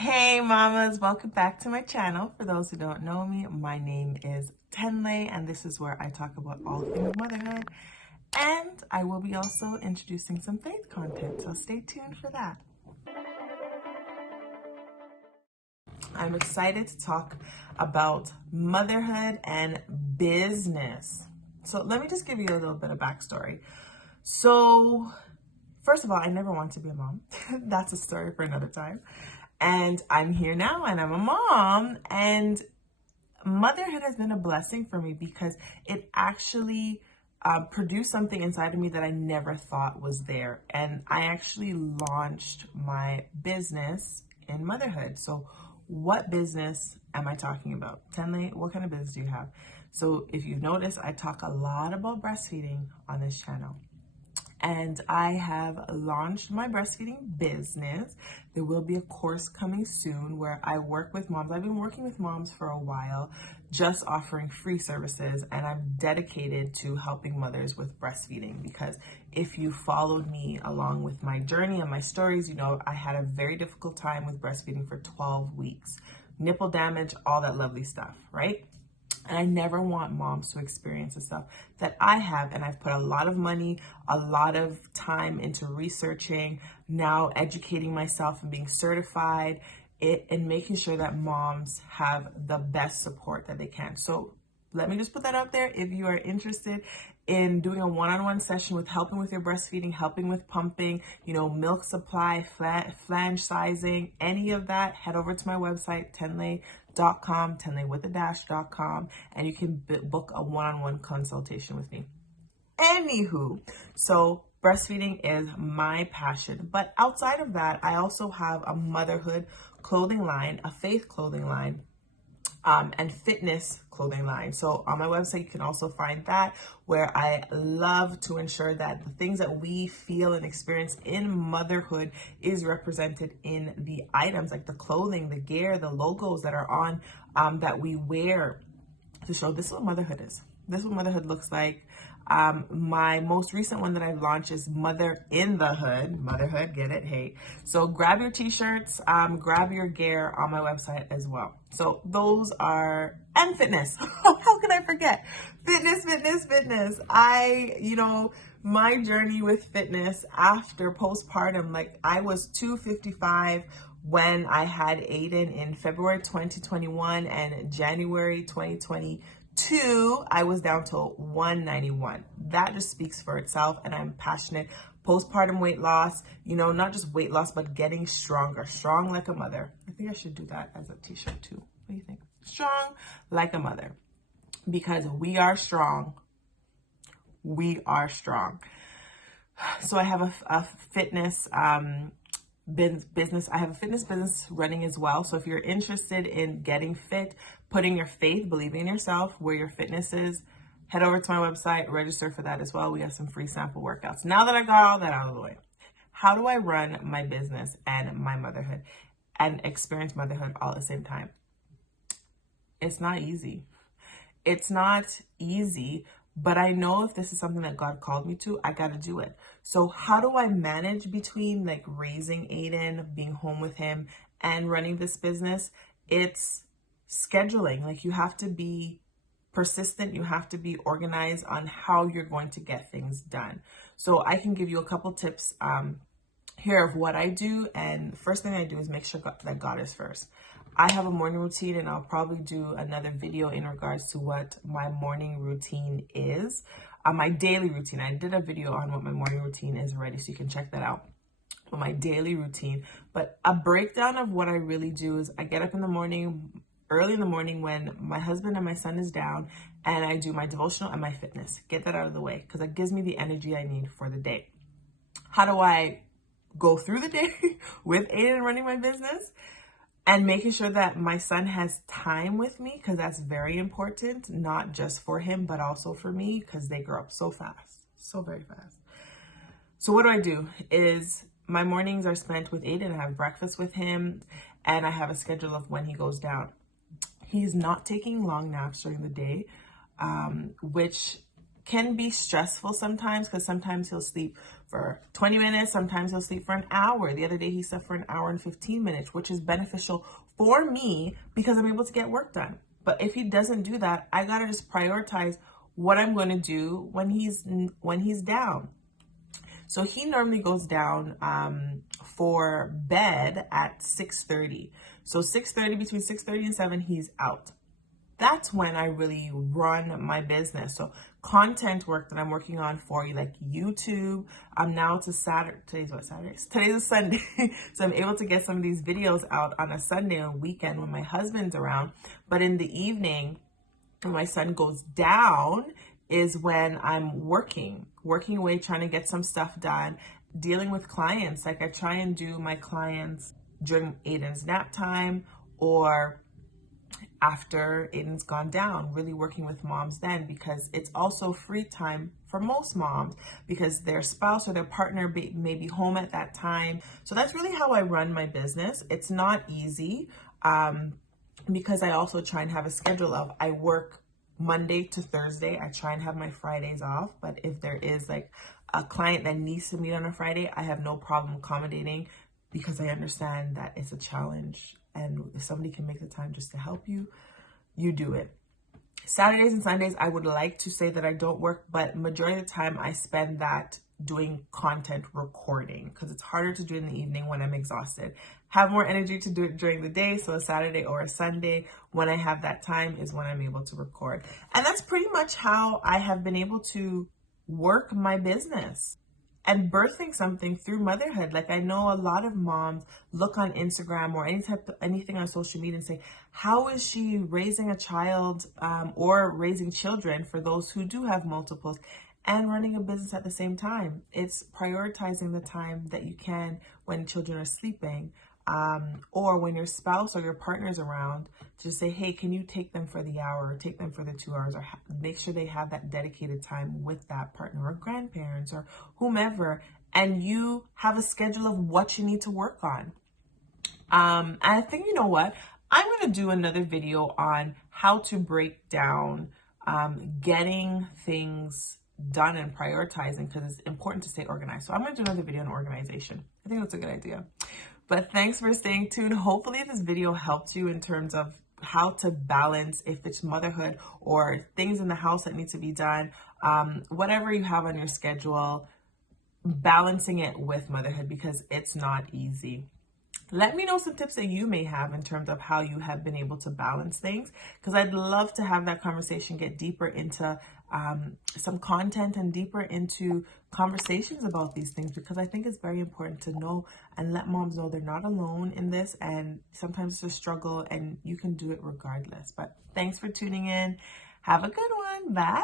Hey mamas, welcome back to my channel. For those who don't know me, my name is Tenn-Lai and this is where I talk about all things motherhood, and I will be also introducing some faith content, so stay tuned for that. I'm excited to talk about motherhood and business. So let me just give you a little bit of backstory. So first of all, I never wanted to be a mom. That's a story for another time. And I'm here now and I'm a mom, and motherhood has been a blessing for me because it actually produced something inside of me that I never thought was there. And I actually launched my business in motherhood. So what business am I talking about? Tenn-Lai, what kind of business do you have? So if you've noticed, I talk a lot about breastfeeding on this channel. And I have launched my breastfeeding business. There will be a course coming soon where I work with moms. I've been working with moms for a while, just offering free services, and I'm dedicated to helping mothers with breastfeeding because if you followed me along with my journey and my stories, you know I had a very difficult time with breastfeeding for 12 weeks. Nipple damage, all that lovely stuff, right? And I never want moms to experience the stuff that I have. And I've put a lot of money, a lot of time into researching, now educating myself and being certified and making sure that moms have the best support that they can. So let me just put that out there. If you are interested in doing a one-on-one session with helping with your breastfeeding, helping with pumping, milk supply, flange sizing, any of that, head over to my website, Tenn-Lai.com, Tenn-Lai.com, and you can book a one-on-one consultation with me. Anywho, so breastfeeding is my passion. But outside of that, I also have a motherhood clothing line, a faith clothing line, and fitness clothing line. So on my website, you can also find that, where I love to ensure that the things that we feel and experience in motherhood is represented in the items, like the clothing, the gear, the logos that are on, that we wear to show this is what motherhood is. This is what motherhood looks like. My most recent one that I've launched is Mother in the Hood. Motherhood, get it? Hey. So grab your t-shirts, grab your gear on my website as well. So those are, and fitness. How can I forget? Fitness. My journey with fitness after postpartum, like I was 255 when I had Aiden in February 2021, and January 2022, I was down to 191. That just speaks for itself, and I'm passionate. Postpartum weight loss, not just weight loss, but getting stronger. Strong like a mother. I think I should do that as a t-shirt too. What do you think? Strong like a mother. Because we are strong. We are strong. So I have a fitness business. I have a fitness business running as well. So if you're interested in getting fit, putting your faith, believing in yourself, where your fitness is, head over to my website, register for that as well. We have some free sample workouts. Now that I got all that out of the way, how do I run my business and my motherhood and experience motherhood all at the same time? It's not easy. It's not easy. But I know if this is something that God called me to, I got to do it. So how do I manage between like raising Aiden, being home with him, and running this business? It's scheduling. Like you have to be persistent. You have to be organized on how you're going to get things done. So I can give you a couple tips here of what I do. And the first thing I do is make sure that God is first. I have a morning routine, and I'll probably do another video in regards to what my morning routine is. My daily routine. I did a video on what my morning routine is already, so you can check that out. But my daily routine. But a breakdown of what I really do is I get up in the morning, early in the morning when my husband and my son is down, and I do my devotional and my fitness. Get that out of the way because that gives me the energy I need for the day. How do I go through the day with Aiden running my business? And making sure that my son has time with me, because that's very important, not just for him, but also for me, because they grow up so fast, so very fast. So what I do is my mornings are spent with Aiden. I have breakfast with him, and I have a schedule of when he goes down. He's not taking long naps during the day, which can be stressful sometimes, because sometimes he'll sleep for 20 minutes, sometimes he'll sleep for an hour. The other day he slept for an hour and 15 minutes, which is beneficial for me because I'm able to get work done. But if he doesn't do that, I gotta just prioritize what I'm going to do when he's down. So he normally goes down for bed at 6:30. So 6:30, between 6:30 and 7, he's out. That's when I really run my business. So content work that I'm working on for you, like YouTube. Now it's a Saturday. Today's what, Saturday? Today's a Sunday. So I'm able to get some of these videos out on a Sunday or weekend when my husband's around. But in the evening, when my son goes down, is when I'm working away, trying to get some stuff done, dealing with clients. Like I try and do my clients during Aiden's nap time or after Aiden's gone down, really working with moms then, because it's also free time for most moms because their spouse or their partner may be home at that time. So that's really how I run my business. It's not easy because I also try and have a schedule of, I work Monday to Thursday. I try and have my Fridays off, but if there is like a client that needs to meet on a Friday, I have no problem accommodating because I understand that it's a challenge. And if somebody can make the time just to help you, you do it. Saturdays and Sundays, I would like to say that I don't work, but majority of the time I spend that doing content recording because it's harder to do in the evening when I'm exhausted. Have more energy to do it during the day. So a Saturday or a Sunday, when I have that time, is when I'm able to record. And that's pretty much how I have been able to work my business and birthing something through motherhood. Like I know a lot of moms look on Instagram or anything on social media and say, how is she raising a child or raising children, for those who do have multiples, and running a business at the same time? It's prioritizing the time that you can when children are sleeping or when your spouse or your partner's around, to say, hey, can you take them for the hour or take them for the 2 hours, or make sure they have that dedicated time with that partner or grandparents or whomever, and you have a schedule of what you need to work on. And I think, you know what, I'm going to do another video on how to break down getting things done and prioritizing, because it's important to stay organized. So I'm going to do another video on organization. I think that's a good idea. But thanks for staying tuned. Hopefully this video helped you in terms of how to balance, if it's motherhood or things in the house that need to be done, whatever you have on your schedule, balancing it with motherhood, because it's not easy. Let me know some tips that you may have in terms of how you have been able to balance things, because I'd love to have that conversation, get deeper into some content and deeper into conversations about these things, because I think it's very important to know and let moms know they're not alone in this, and sometimes it's a struggle and you can do it regardless. But thanks for tuning in. Have a good one. Bye.